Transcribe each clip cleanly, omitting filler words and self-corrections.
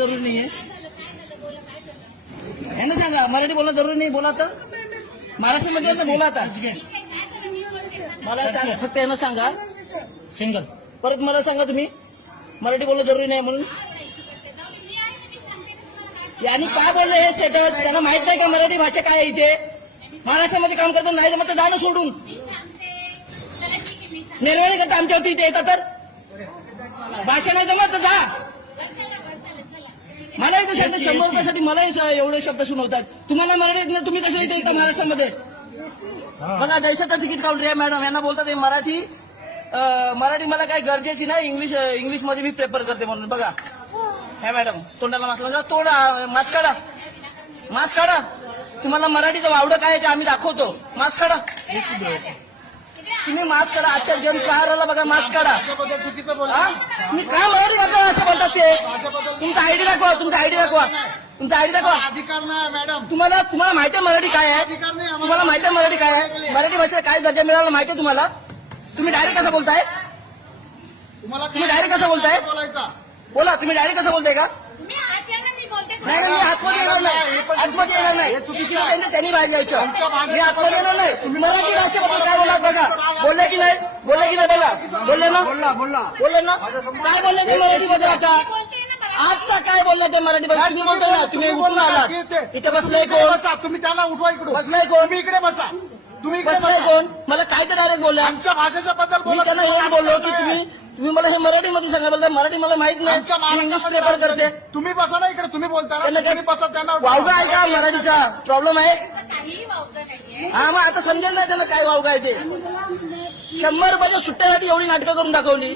जरूरी नाहीये. यांना सांगा मराठी बोलणं जरुरी नाही. बोला तर महाराष्ट्रामध्ये असं बोला आता. मला सांगा फक्त यांना सांगा सिंगल. परत मला सांगा तुम्ही मराठी बोलणं जरुरी नाही म्हणून. यांनी काय बोललं हे स्टेटस त्यांना माहित नाही का मराठी भाषा काय आहे इथे. महाराष्ट्रामध्ये काम करतात नाही जमत तर जाणं सोडून निर्णय करता आमच्यावरती इथे येतात तर भाषा नाही जमत तर जा. मला इथे 100 रुपयासाठी मलाही एवढे शब्द सुनवतात. तुम्हाला मराठी येत नाही तुम्ही कसं इथे येता महाराष्ट्रामध्ये. बघा देशाचं तिकीट काउंटर आहे मॅडम. यांना बोलतात हे मराठी मला काही गरजेची नाही. इंग्लिश मध्ये मी प्रेफर करते म्हणून. बघा हे मॅडम तोंडाला मास्क काढा. मास्क काढा. तुम्हाला मराठीचं वावडं काय ते आम्ही दाखवतो. मास्क काढा. तुम्ही मास्क काढा. आजच्या जन प्रहाराला बघा मास्क काढा. तुम्ही काय मराठी भाषा असं बोलतात ते. तुमचा आयडी दाखवा. तुमचा आयडी दाखवा. तुमचा आयडी दाखवा. अधिकार नाही मॅडम. तुम्हाला माहिती आहे मराठी काय आहे. तुम्हाला माहिती आहे मराठी काय आहे. मराठी भाषेचा काय दर्जा मिळाला माहिती आहे तुम्हाला. तुम्ही डायरेक्ट कसं बोलताय. तुम्ही डायरेक्ट कसं बोलताय. बोला तुम्ही डायरेक्ट कसं बोलताय का. नाही मी आतमध्ये येणार नाही. आतमध्ये येणार नाही. चुकीचं त्यांनी बाहेर जायचं. मी आतमध्ये येणार नाही. मराठी भाषेबद्दल काय बोललात बघा. बोलले की नाही. बोलले की नाही बघा. बोलले ना. बोलले ना. काय बोलले ते मराठीमध्ये आता. आता काय बोललं ते मराठीमध्ये. तुम्ही बोलताय ना. तुम्ही उठून आलात. इथे बसलाय कोण. बसा तुम्ही त्याला उठवा इकडे. बसलाय कोण. तुम्ही इकडे बसा. तुम्ही इकडे बसलाय कोण. मला काय तर डायरेक्ट बोलला. आमच्या भाषेच्या बद्दल मी त्यांना हेच बोललो की तुम्ही मला हे मराठीमध्ये सांगा. बोलता मराठी मला माहित नाही. इंग्लिश पेपर करते. तुम्ही बसा ना इकडे. तुम्ही बोलता तुम्ही बसा. त्यांना वावगा आहे का मराठीचा प्रॉब्लेम आहे. हा मग आता समजेल नाही त्यांना काय वावगा आहे ते. 100 रुपयाच्या सुट्ट्यासाठी एवढी नाटकं करून दाखवली.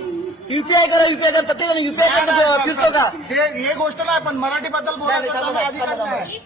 युपीआय करा युपीआय करा. प्रत्येकाने युपीआय करता फिरतो का. हे गोष्ट नाही पण मराठी बद्दल बोलायचं अधिकार नाही.